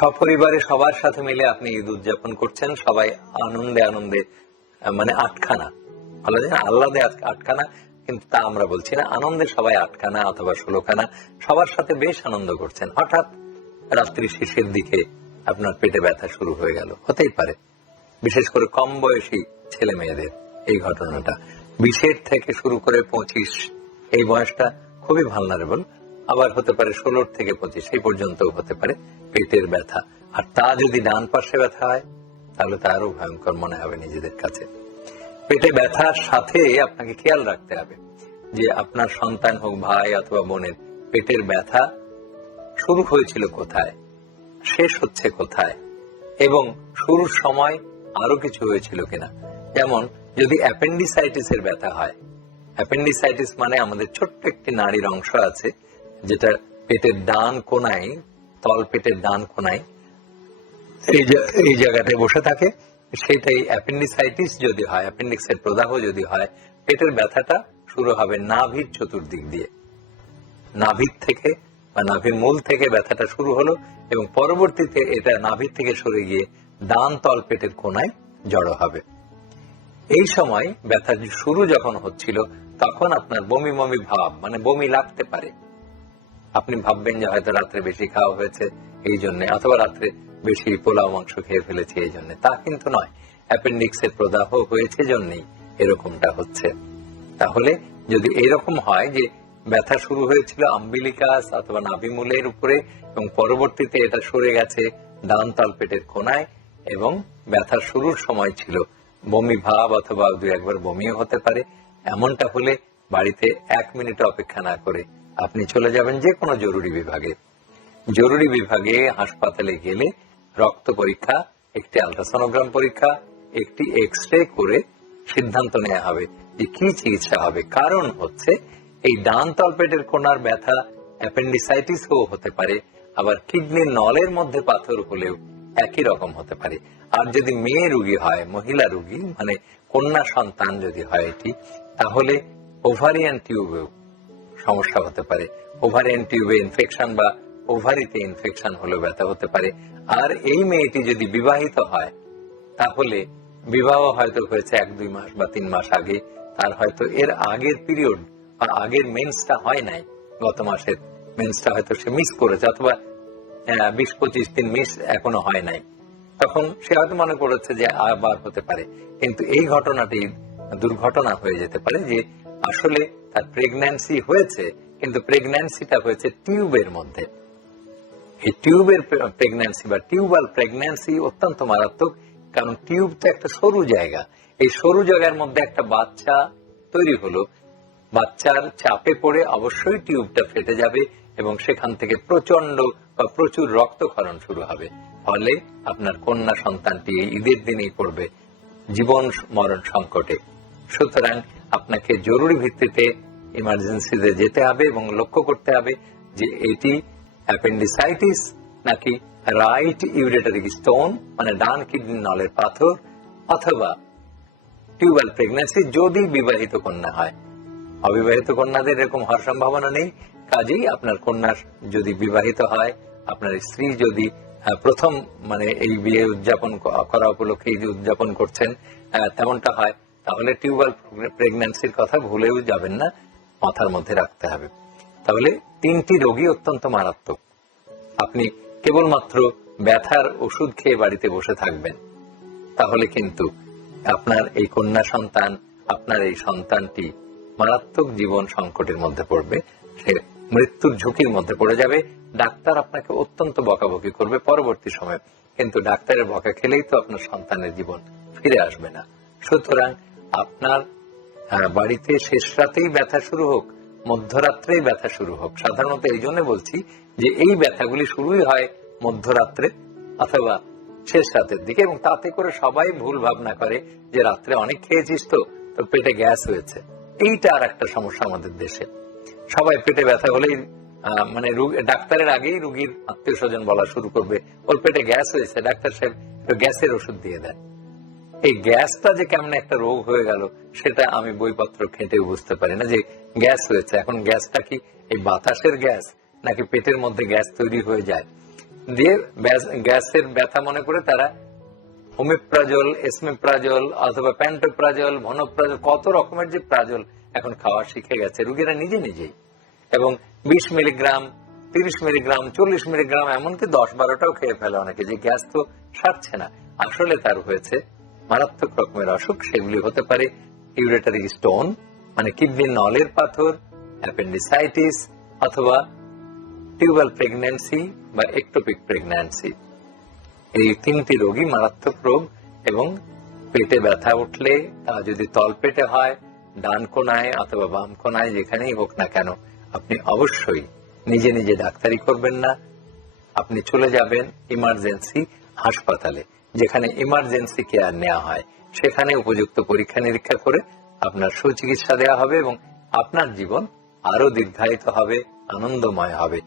সপরিবারে সবার সাথে মিলে আপনি ঈদ উদযাপন করছেন, সবাই আনন্দে আনন্দে মানে আটখানা। বলা যায় না আল্লাদে আটখানা, কিন্তু তা আমরা বলছি না। আনন্দে সবাই আটখানা অথবা ষোলোখানা, সবার সাথে বেশ আনন্দ করছেন। হঠাৎ রাত্রি শেষের দিকে আপনার পেটে ব্যথা শুরু হয়ে গেল। হতেই পারে। বিশেষ করে কম বয়সী ছেলে মেয়েদের এই ঘটনাটা। বিশের থেকে শুরু করে পঁচিশ, এই বয়সটা খুবই ভালনারেবল। আবার হতে পারে ষোলোর থেকে পঁচিশ, এই পর্যন্ত হতে পারে পেটের ব্যথা। আর তা যদি ডান পাশে ব্যথা হয়, তাহলে তা আরও ভয়ঙ্কর মনে হবে নিজেদের কাছে। পেটে ব্যথার সাথে আপনাকে খেয়াল রাখতে হবে যে আপনার সন্তান হোক, ভাই অথবা বোনের, পেটের ব্যথা শুরু হয়েছিল কোথায়, শেষ হচ্ছে কোথায়, এবং শুরুর সময় আরও কিছু হয়েছিল কিনা। যেমন, যদি অ্যাপেন্ডিসাইটিস এর ব্যথা হয়, অ্যাপেন্ডিসাইটিস মানে আমাদের ছোট্ট একটি নারীর অংশ আছে যেটা পেটের ডান কোনায়, তল পেটের ডান কোনায়, এই এই জায়গাটায় বসে থাকে। সেটাই অ্যাপেন্ডিসাইটিস যদি হয়, অ্যাপেন্ডিক্সের প্রদাহ যদি হয়, পেটের ব্যথাটা শুরু হবে নাভির চতুর্দিক দিয়ে। নাভির থেকে বা নাভির মূল থেকে ব্যথাটা শুরু হলো এবং পরবর্তীতে এটা নাভির থেকে সরে গিয়ে ডান তল পেটের কোনায় জড়ো হবে। এই সময় ব্যথা শুরু যখন হচ্ছিল, তখন আপনার বমি বমি ভাব মানে বমি লাগতে পারে। আপনি ভাববেন যে হয়তো রাত্রে বেশি খাওয়া হয়েছে এই জন্য অথবা রাত্রে বেশি পোলাও, মাংস খেয়ে ফেলেছে এই জন্য তা কিন্তু নয়। অ্যাপেন্ডিক্স এর প্রদাহ হয়েছে জন্যই এরকমটা হচ্ছে। তাহলে যদি এরকম হয় যে ব্যথা শুরু হয়েছিল আম্বিলিকাস অথবা নাভিমূলের উপরে এবং পরবর্তীতে এটা সরে গেছে ডান তল পেটের কোনায় এবং ব্যথা শুরুর সময় ছিল, বমি ভাব অথবা দু একবার বমিও হতে পারে, এমনটা হলে বাড়িতে এক মিনিট অপেক্ষা না করে আপনি চলে যাবেন যে কোনো জরুরি বিভাগে। জরুরি বিভাগে হাসপাতালে গেলে রক্ত পরীক্ষা, একটি আলট্রাসোনোগ্রাম পরীক্ষা, একটি এক্স রে করে সিদ্ধান্ত নেওয়া হবে যে কি চিকিৎসা হবে। কারণ হচ্ছে এই ডান তলপেটের কোনার ব্যথা, অ্যাপেন্ডিসাইটিস হতে পারে, আবার কিডনির নলের মধ্যে পাথর হলেও একই রকম হতে পারে। আর যদি মেয়ে রুগী হয়, মহিলা রুগী মানে কন্যা সন্তান যদি হয় এটি, তাহলে ওভারিয়ান টিউবেও সমস্যা হতে পারে। ওভারিয়ান টিউবে ইনফেকশন বা ওভারিতে ইনফেকশন হলে ব্যথা হতে পারে। আর এই মেয়েটি যদি বিবাহিত হয়, তাহলে বিবাহ হয়তো হয়েছে এক, দুই মাস বা তিন মাস আগে। তার হয়তো এর আগের পিরিয়ড বা আগের মেন্সটা হয় নাই। গত মাসের মেন্সটা হয়তো সে মিস করেছে অথবা বিশ, পঁচিশ দিন মিস এখনও হয় নাই। তখন সে হয়তো মনে করেছে যে আবার হতে পারে। কিন্তু এই ঘটনাটি দুর্ঘটনা হয়ে যেতে পারে যে আসলে তার প্রেগন্যান্সি হয়েছে, কিন্তু প্রেগন্যান্সিটা হয়েছে টিউবের মধ্যে। এই টিউবের প্রেগন্যান্সি বা টিউবাল প্রেগন্যান্সি অত্যন্ত মারাত্মক, কারণ টিউব তো একটা সরু জায়গা। এই সরু জায়গার মধ্যে একটা বাচ্চা তৈরি হলো। বাচ্চার চাপে পড়ে অবশ্যই টিউবটা ফেটে যাবে এবং সেখান থেকে প্রচণ্ড বা প্রচুর রক্তক্ষরণ শুরু হবে। ফলে আপনার কন্যা সন্তানটি এই ঈদের দিনেই পড়বে জীবন মরণ সংকটে। সুতরাং আপনাকে জরুরি ভিত্তিতে ইমার্জেন্সিতে যেতে হবে এবং লক্ষ্য করতে হবে যে এটি অ্যাপেন্ডিসাইটিস নাকি রাইট ইউরেটারিক স্টোন মানে ডান কিডনি নলের পাথর, অথবা টিউবাল প্রেগন্যান্সি যদি বিবাহিত কন্যা হয়। অবিবাহিত কন্যাদের এরকম হওয়ার সম্ভাবনা নেই। কাজেই আপনার কন্যা যদি বিবাহিত হয়, আপনার স্ত্রী যদি প্রথম মানে এই বিয়ে উদযাপন করা উপলক্ষে উদযাপন করছেন তেমনটা হয়। তাহলে টিউবাল প্রেগন্যান্সির কথা ভুলেও যাবেন না, মাথার মধ্যে রাখতে হবে। তাহলে তিনটি রোগী অত্যন্ত মারাত্মক। আপনি কেবলমাত্র ব্যথার ওষুধ খেয়ে বাড়িতে বসে থাকবেন। তাহলে কিন্তু আপনার এই কন্যা সন্তান, আপনার এই সন্তানটি মারাত্মক জীবন সংকটের মধ্যে পড়বে, সে মৃত্যুর ঝুঁকির মধ্যে পড়ে যাবে। ডাক্তার আপনাকে অত্যন্ত বকাবকি করবে পরবর্তী সময়ে। কিন্তু ডাক্তারের বকা খেলেই তো আপনার সন্তানের জীবন ফিরে আসবে না। সুতরাং আপনার বাড়িতে শেষ রাতেই ব্যথা শুরু হোক, মধ্যরাত্রেই ব্যথা শুরু হোক, সাধারণত এই জন্য বলছি যে এই ব্যথাগুলি শুরুই হয় মধ্যরাত্রে অথবা শেষ রাতের দিকে এবং তাতে করে সবাই ভুল ভাবনা করে যে রাত্রে অনেক খেয়েছিস তো, তোর পেটে গ্যাস হয়েছে। এইটা আর একটা সমস্যা আমাদের দেশে। সবাই পেটে ব্যথা হলেই মানে ডাক্তারের আগেই রুগীর আত্মীয় স্বজন বলা শুরু করবে, ওর পেটে গ্যাস হয়েছে, ডাক্তার সাহেব গ্যাসের ওষুধ দিয়ে দেন। এই গ্যাসটা যে কেমন একটা রোগ হয়ে গেল, সেটা আমি বইপত্র খেটে বুঝতে পারি না যে গ্যাস হয়েছে। এখন গ্যাসটা কি এই বাতাসের গ্যাস, নাকি পেটের মধ্যে গ্যাস তৈরি হয়ে যায়? দিয়ে গ্যাসের ব্যথা মনে করে তারা হোমিপ্রাজল, এসমেপ্রাজল, অথবা প্যান্টোপ্রাজল ভনপ্রাজল কত রকমের যে প্রাজল এখন খাওয়া শিখে গেছে, রুগীরা নিজে নিজেই। এবং বিশ মিলিগ্রাম, তিরিশ মিলিগ্রাম, চল্লিশ মিলিগ্রাম, এমনকি দশ বারোটাও খেয়ে ফেলে অনেকে, যে গ্যাস তো সারছে না। আসলে তার হয়েছে মারাত্মক রকমের অসুখ, সেগুলি হতে পারে ইউরেটারি স্টোন মানে কিডনির নলের পাথর অ্যাপেন্ডিসাইটিস অথবা টিউবাল প্রেগন্যান্সি বা একটোপিক প্রেগন্যান্সি এই তিনটি রোগই মারাত্মক রোগ এবং পেটে ব্যথা উঠলে তা যদি তলপেটে হয়, ডান কোনায় অথবা বাম কোনায় যেখানেই হোক না কেন, আপনি অবশ্যই নিজে নিজে ডাক্তারি করবেন না। আপনি চলে যাবেন ইমার্জেন্সি হাসপাতালে। যেখানে ইমার্জেন্সি কেয়ার নেওয়া হয়, সেখানে উপযুক্ত পরীক্ষা নিরীক্ষা করে আপনার সুচিকিৎসা দেওয়া হবে এবং আপনার জীবন আরও দীর্ঘায়িত হবে, আনন্দময় হবে।